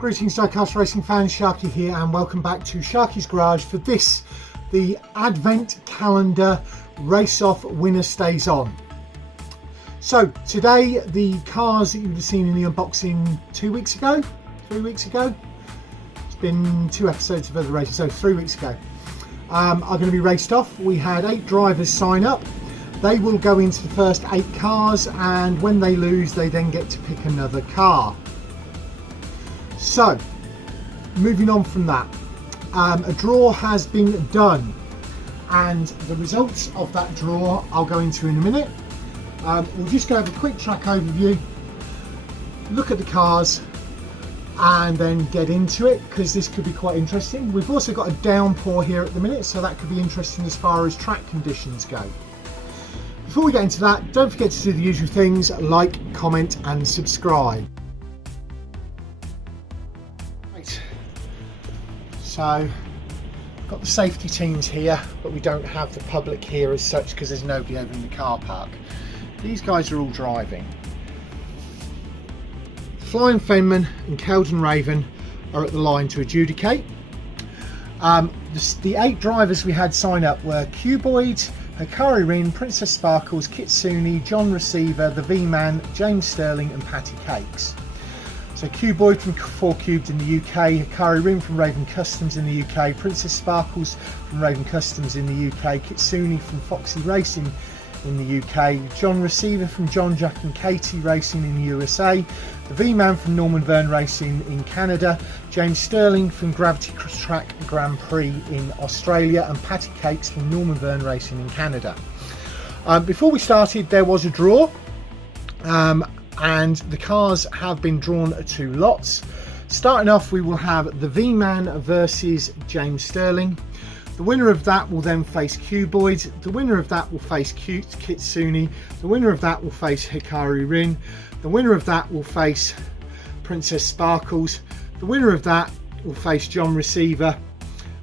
Greetings Diecast Racing fans, Sharky here and welcome back to Sharky's Garage for this, the Advent Calendar Race Off Winner Stays On. So today the cars that you would have seen in the unboxing 3 weeks ago, it's been 2 episodes of other races, so 3 weeks ago, are going to be raced off. We had 8 drivers sign up. They will go into the first 8 cars, and when they lose they then get to pick another car. So moving on from that, a draw has been done, and the results of that draw I'll go into in a minute. We'll just go over a quick track overview, look at the cars and then get into it, because this could be quite interesting. We've also got a downpour here at the minute, so that could be interesting as far as track conditions go. Before we get into that, don't forget to do the usual things, like, comment and subscribe. Right, so got the safety teams here, but we don't have the public here as such because there's nobody over in the car park. These guys are all driving. Flying Fenman and Keldon Raven are at the line to adjudicate. The 8 drivers we had sign up were Cuboid, Hikari Rin, Princess Sparkles, Kitsune, John Receiver, the V-Man, James Sterling and Patty Cakes. So Cuboid from 4 Cubed in the UK, Hikari Rin from Raven Customs in the UK, Princess Sparkles from Raven Customs in the UK, Kitsune from Foxy Racing in the UK, John Receiver from John, Jack and Katie Racing in the USA, the V-Man from Norman Verne Racing in Canada, James Sterling from Gravity Track Grand Prix in Australia, and Patty Cakes from Norman Verne Racing in Canada. Before we started there was a draw, and the cars have been drawn to lots. Starting off we will have the V-Man versus James Sterling. The winner of that will then face Cuboid, the winner of that will face Kitsune, the winner of that will face Hikari Rin, the winner of that will face Princess Sparkles, the winner of that will face John Receiver,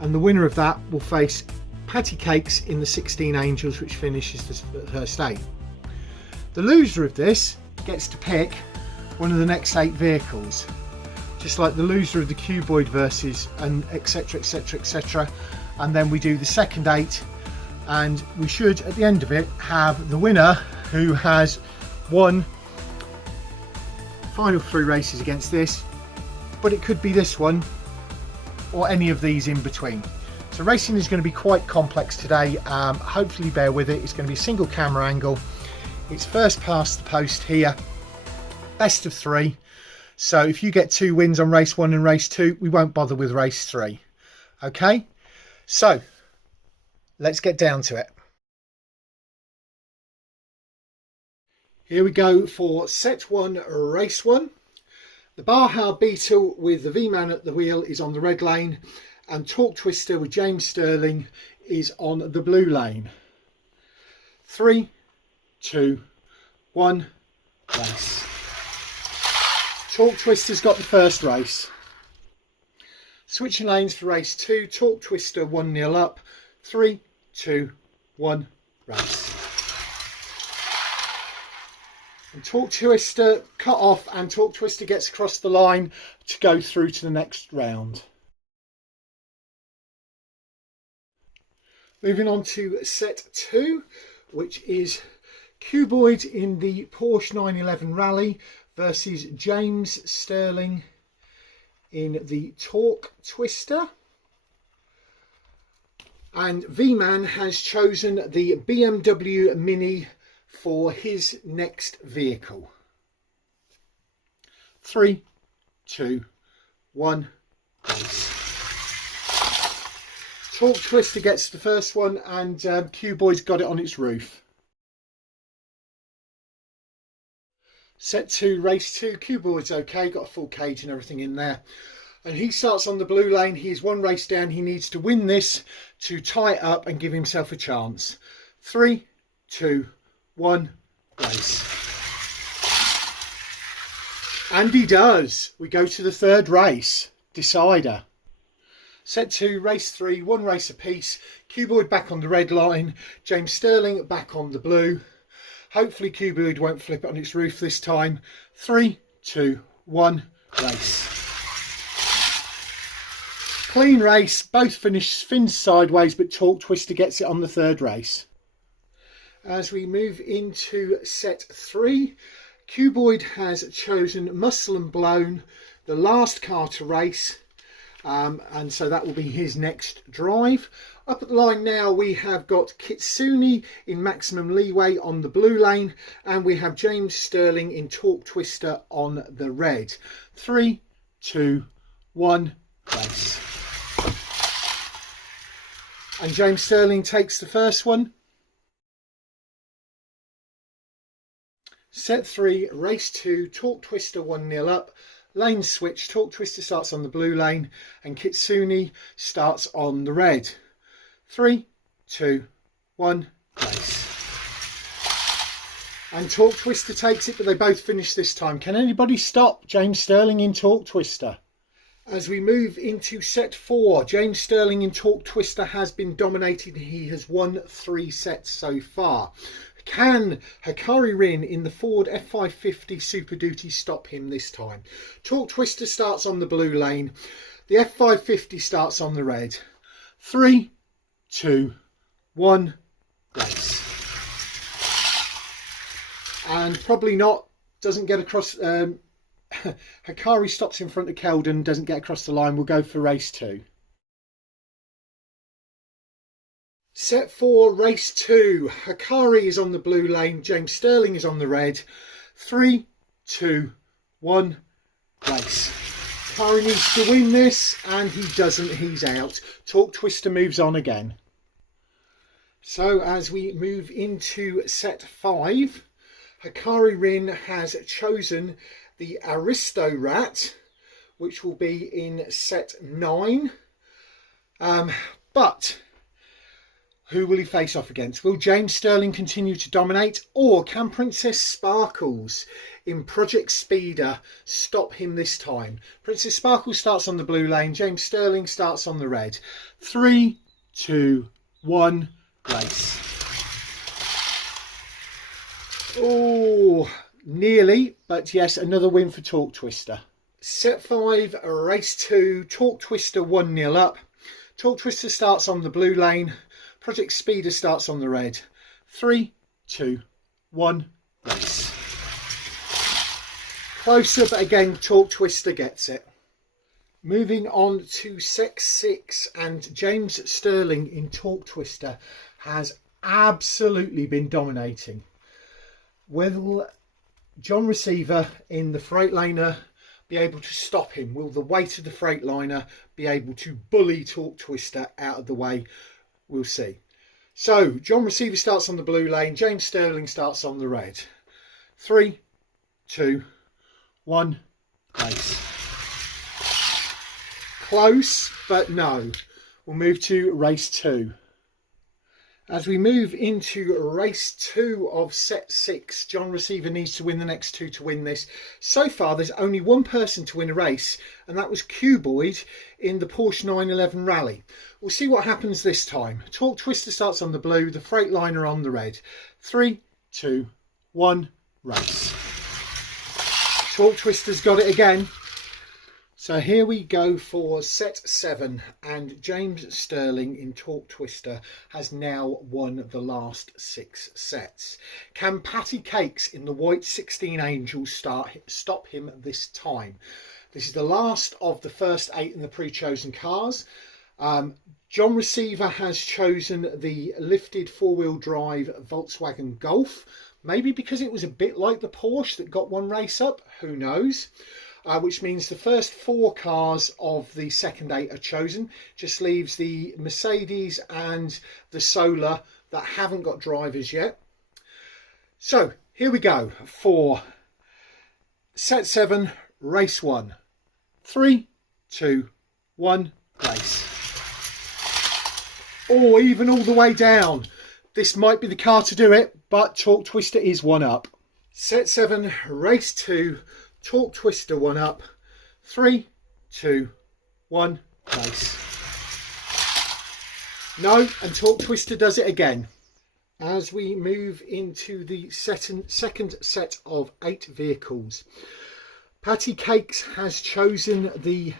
and the winner of that will face Patty Cakes in the 16 Angels, which finishes the first 8. The loser of this gets to pick one of the next 8 vehicles, just like the loser of the Cuboid versus, and etc etc etc. And then we do the second 8, and we should at the end of it have the winner who has won final 3 races against this, but it could be this one or any of these in between. So racing is going to be quite complex today. Hopefully bear with it. It's going to be a single camera angle. It's first past the post here, best of 3. So if you get 2 wins on race 1 and race 2, we won't bother with race 3. Okay, so let's get down to it. Here we go for set 1, race 1. The Baja Beetle with the V-Man at the wheel is on the red lane, and Torque Twister with James Sterling is on the blue lane. 3, 2, 1, race. Torque Twister's got the first race. Switching lanes for race 2, Torque Twister 1-0 up. 3, 2, 1, race. And Torque Twister cut off, and Torque Twister gets across the line to go through to the next round. Moving on to set 2, which is Cuboid in the Porsche 911 Rally versus James Sterling in the Torque Twister. And V-Man has chosen the BMW Mini for his next vehicle. 3, 2, 1, race. Torque Twister gets the first one, and Cuboid's got it on its roof. Set 2, race 2, Cuboid's okay, got a full cage and everything in there. And he starts on the blue lane. He's 1 race down. He needs to win this to tie it up and give himself a chance. 3, 2, 1, race. And he does. We go to the 3rd race, decider. Set 2, race 3, 1 race apiece. Cuboid back on the red line, James Sterling back on the blue. Hopefully Cuboid won't flip it on its roof this time. 3, 2, 1, race. Clean race, both finished fins sideways, but Torque Twister gets it on the third race. As we move into set 3, Cuboid has chosen Muscle and Blown, the last car to race, and so that will be his next drive. Up at the line now we have got Kitsune in Maximum Leeway on the blue lane, and we have James Sterling in Torque Twister on the red. 3, 2, 1, race. And James Sterling takes the first one. Set 3, race 2, Torque Twister 1-0 up. Lane switch, Torque Twister starts on the blue lane and Kitsune starts on the red. 3, 2, 1, race. And Torque Twister takes it, but they both finish this time. Can anybody stop James Sterling in Torque Twister? As we move into set 4, James Sterling in Torque Twister has been dominated. He has won 3 sets so far. Can Hikari Rin in the Ford F550 Super Duty stop him this time? Torque Twister starts on the blue lane. The F550 starts on the red. 3, 2, 1, race. And probably not, doesn't get across. Hikari stops in front of Keldon, doesn't get across the line. We'll go for race 2. Set 4, race 2. Hikari is on the blue lane. James Sterling is on the red. 3, 2, 1, race. Hikari needs to win this, and he doesn't. He's out. Torque Twister moves on again. So as we move into set 5, Hikari Rin has chosen the Aristo Rat, which will be in set 9. But who will he face off against? Will James Sterling continue to dominate, or can Princess Sparkles in Project Speeder stop him this time? Princess Sparkles starts on the blue lane. James Sterling starts on the red. 3, 2, 1, race. Oh, nearly, but yes, another win for Torque Twister. Set 5, race 2, Torque Twister 1-0 up. Torque Twister starts on the blue lane. Project Speeder starts on the red. 3, 2, 1, race. Closer, but again, Torque Twister gets it. Moving on to set 6, and James Sterling in Torque Twister has absolutely been dominating. Will John Receiver in the Freightliner be able to stop him? Will the weight of the Freightliner be able to bully Torque Twister out of the way? We'll see. So John Receiver starts on the blue lane. James Sterling starts on the red. 3, 2, 1, race. Close, but no. We'll move to race 2. As we move into race 2 of set 6, John Receiver needs to win the next 2 to win this. So far, there's only one person to win a race, and that was Cuboid in the Porsche 911 Rally. We'll see what happens this time. Torque Twister starts on the blue, the Freightliner on the red. 3, 2, 1, race. Torque Twister's got it again. So here we go for set 7, and James Sterling in Torque Twister has now won the last 6 sets. Can Patty Cakes in the white 16 Angels stop him this time? This is the last of the first 8 in the pre-chosen cars. John Receiver has chosen the lifted 4-wheel drive Volkswagen Golf, maybe because it was a bit like the Porsche that got one race up, who knows. Which means the first 4 cars of the second 8 are chosen. Just leaves the Mercedes and the Solar that haven't got drivers yet. So here we go for set 7, race 1. 3, 2, 1, race. Oh, even all the way down. This might be the car to do it, but Torque Twister is 1 up. Set 7, race 2. Torque Twister 1 up. 3, 2, 1, race. No, and Torque Twister does it again. As we move into the second set of 8 vehicles, Patty Cakes has chosen the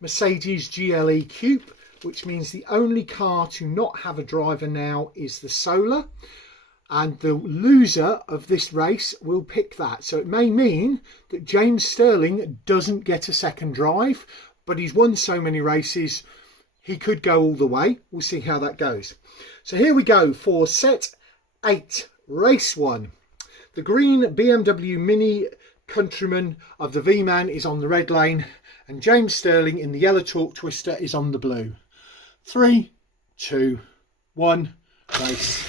Mercedes GLE Coupe, which means the only car to not have a driver now is the Solar. And the loser of this race will pick that. So it may mean that James Sterling doesn't get a second drive, but he's won so many races, he could go all the way. We'll see how that goes. So here we go for set 8, race 1. The green BMW Mini Countryman of the V-Man is on the red lane, and James Sterling in the yellow Torque Twister is on the blue. 3, 2, 1, race.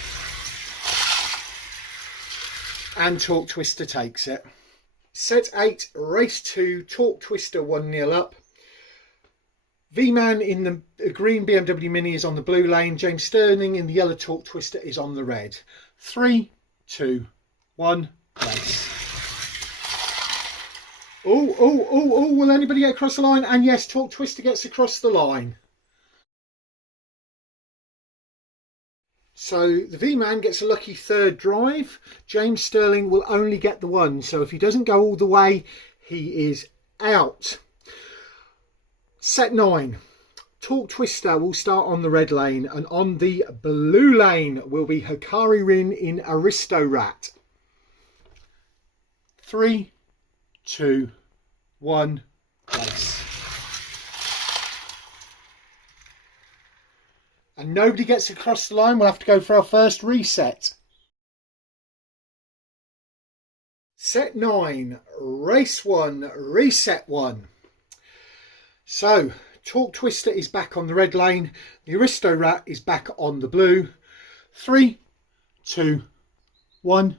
And Torque Twister takes it. Set 8, race 2, Torque Twister 1-0 up. V-Man in the green BMW Mini is on the blue lane. James Sterling in the yellow Torque Twister is on the red. 3, 2, 1, race. Oh, will anybody get across the line? And yes, Torque Twister gets across the line. So the V-Man gets a lucky third drive. James Sterling will only get the one. So if he doesn't go all the way, he is out. Set 9. Torque Twister will start on the red lane, and on the blue lane will be Hikari Rin in Aristo Rat. 3, 2, 1, race. And nobody gets across the line. We'll have to go for our first reset. Set 9, race 1, reset 1. So, Torque Twister is back on the red lane. The Aristo Rat is back on the blue. 3, 2, 1,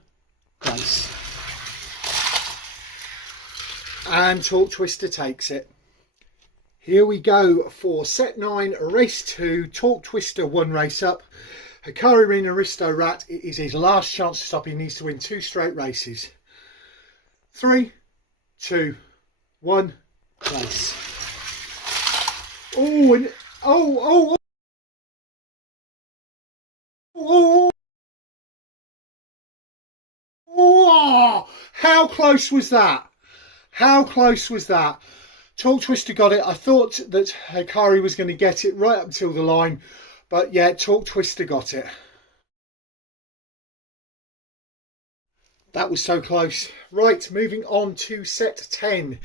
race. And Torque Twister takes it. Here we go for set 9, race 2, Torque Twister 1 race up. Hikari Rin Aristo Rat, it is his last chance to stop. He needs to win 2 straight races. 3, 2, 1, race. Oh, and oh, how close was that? How close was that? Torque Twister got it. I thought that Hikari was going to get it right up until the line, but yeah, Torque Twister got it. That was so close. Right, moving on to set 10.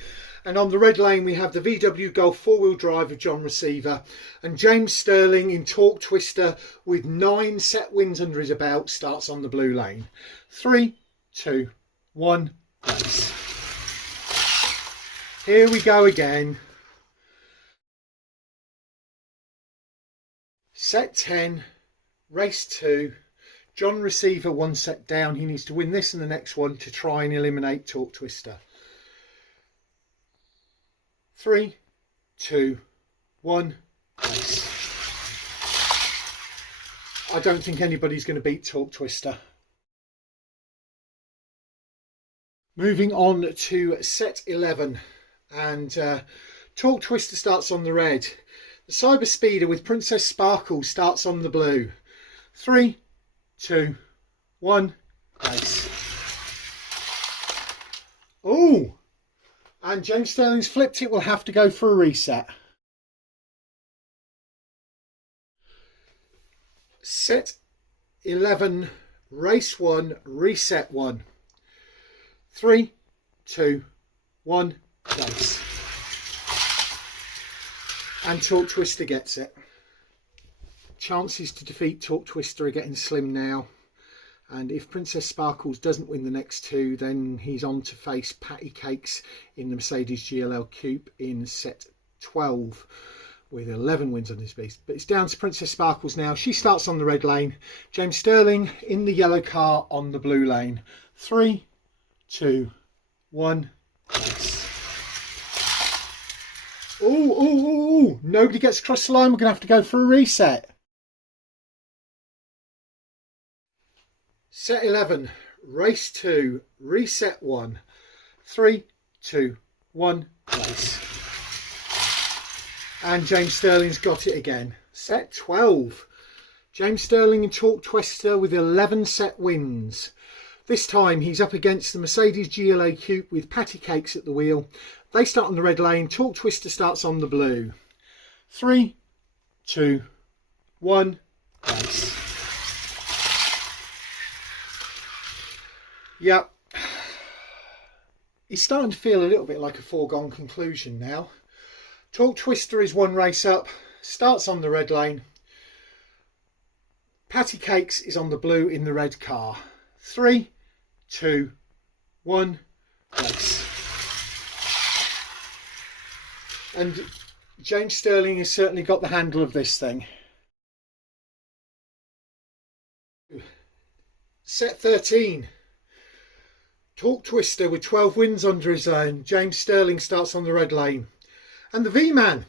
And on the red lane, we have the VW Golf 4-wheel drive of John Receiver. And James Sterling in Torque Twister with 9 set wins under his belt starts on the blue lane. 3, 2, 1, race. Here we go again. Set 10, race 2. John Receiver 1 set down. He needs to win this and the next one to try and eliminate Torque Twister. 3, 2, 1, race. I don't think anybody's going to beat Torque Twister. Moving on to set 11. And Torque Twister starts on the red. The Cyber Speeder with Princess Sparkle starts on the blue. 3, 2, 1, race. Oh, and James Sterling's flipped it. We'll have to go for a reset. Set 11, race 1, reset 1. 3, 2, 1, race. And Torque Twister gets it. Chances to defeat Torque Twister are getting slim now. And if Princess Sparkles doesn't win the next 2, then he's on to face Patty Cakes in the Mercedes GLL Coupe in set 12 with 11 wins on his beast. But it's down to Princess Sparkles now. She starts on the red lane. James Sterling in the yellow car on the blue lane. 3, 2, 1, race. Oh, nobody gets across the line. We're going to have to go for a reset. Set 11, race 2, reset 1. 3, 2, 1, race. And James Sterling's got it again. Set 12, James Sterling and Torque Twister with 11 set wins. This time he's up against the Mercedes GLA Coupe with Patty Cakes at the wheel. They start on the red lane. Talk Twister starts on the blue. 3, 2, 1, race. Yep. It's starting to feel a little bit like a foregone conclusion now. Talk Twister is one race up, starts on the red lane. Patty Cakes is on the blue in the red car. 3, 2, 1, race. And James Sterling has certainly got the handle of this thing. Set 13. Talk Twister with 12 wins under his own. James Sterling starts on the red lane. And the V-Man,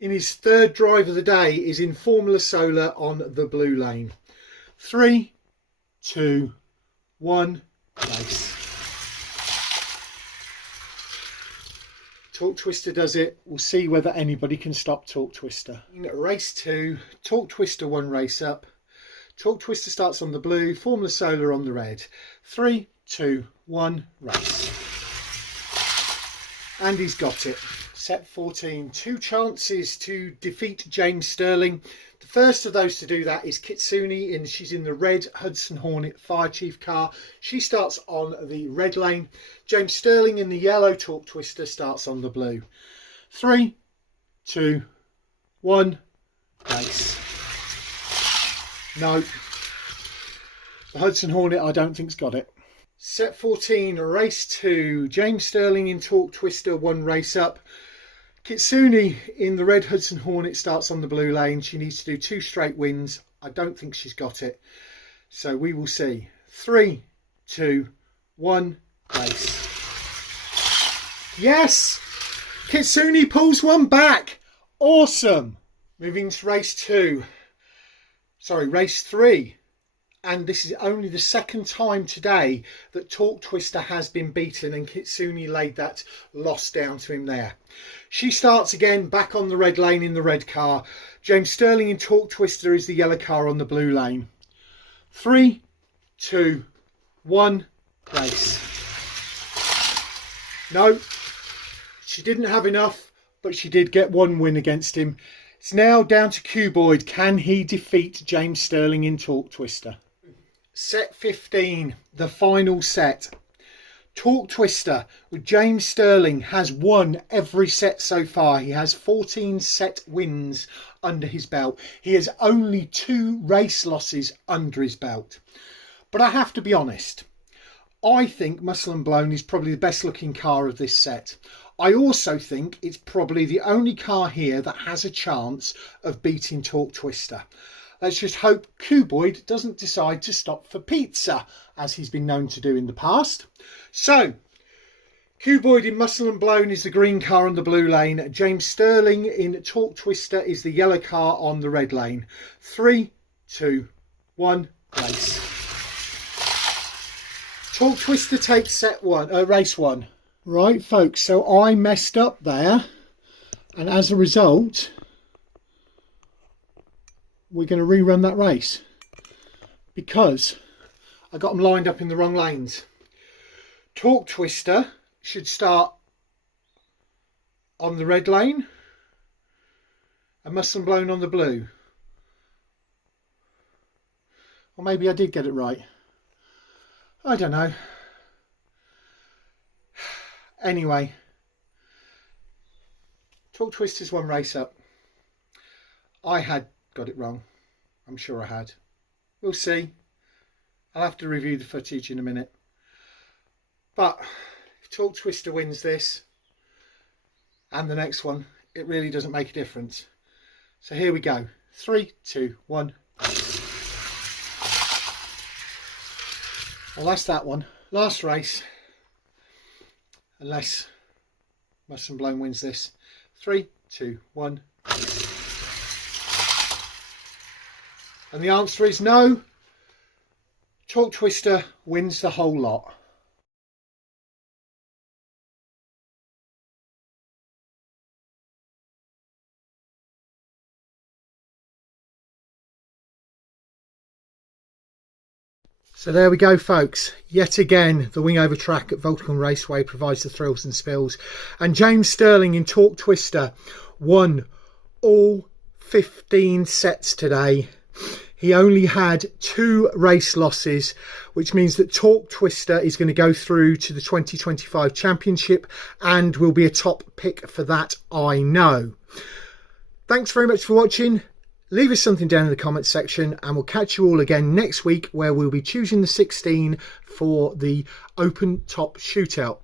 in his third drive of the day, is in Formula Solar on the blue lane. 3, 2, 1, race. Talk Twister does it. We'll see whether anybody can stop Talk Twister. Race 2, Talk Twister one race up. Talk Twister starts on the blue, Formula Solar on the red. 3, 2, 1, race. And he's got it. Set 14, 2 chances to defeat James Sterling. The first of those to do that is Kitsune, and she's in the red Hudson Hornet Fire Chief car. She starts on the red lane. James Sterling in the yellow Talk Twister starts on the blue. 3, 2, 1, race. No. The Hudson Hornet I don't think's got it. Set 14, race 2. James Sterling in Talk Twister, one race up. Kitsune in the red Hudson Hornet starts on the blue lane. She needs to do 2 straight wins. I don't think she's got it. So we will see. 3, 2, 1, race. Yes! Kitsune pulls one back. Awesome. Moving to race 2. Sorry, race 3. And this is only the second time today that Talk Twister has been beaten, and Kitsune laid that loss down to him there. She starts again back on the red lane in the red car. James Sterling in Talk Twister is the yellow car on the blue lane. 3, 2, 1, race. No, she didn't have enough, but she did get one win against him. It's now down to Cuboid. Can he defeat James Sterling in Talk Twister? Set 15, the final set. Talk Twister with James Sterling has won every set so far. He has 14 set wins under his belt. He has only 2 race losses under his belt. But I have to be honest, I think Muscle and Blown is probably the best looking car of this set. I also think it's probably the only car here that has a chance of beating Talk Twister. Let's just hope Cuboid doesn't decide to stop for pizza, as he's been known to do in the past. So, Cuboid in Muscle and Blown is the green car on the blue lane. James Sterling in Talk Twister is the yellow car on the red lane. 3, 2, 1, race. Talk Twister takes set 1, race 1. Right, folks, so I messed up there, and as a result, we're going to rerun that race because I got them lined up in the wrong lanes. Talk Twister should start on the red lane and Muscle and Blown on the blue. Or maybe I did get it right. I don't know. Anyway, Talk Twister's one race up. I had got it wrong. I'm sure I had. We'll see. I'll have to review the footage in a minute. But if Talk Twister wins this and the next one, it really doesn't make a difference. So here we go. 3, 2, 1. Well, that's that one. Last race. Unless Muscle and Blown wins this. 3, 2, 1. And the answer is no. Talk Twister wins the whole lot. So there we go, folks. Yet again, the wing over track at Vulcan Raceway provides the thrills and spills. And James Sterling in Torque Twister won all 15 sets today. He only had 2 race losses, which means that Torque Twister is going to go through to the 2025 championship and will be a top pick for that, I know. Thanks very much for watching. Leave us something down in the comments section and we'll catch you all again next week, where we'll be choosing the 16 for the open top shootout.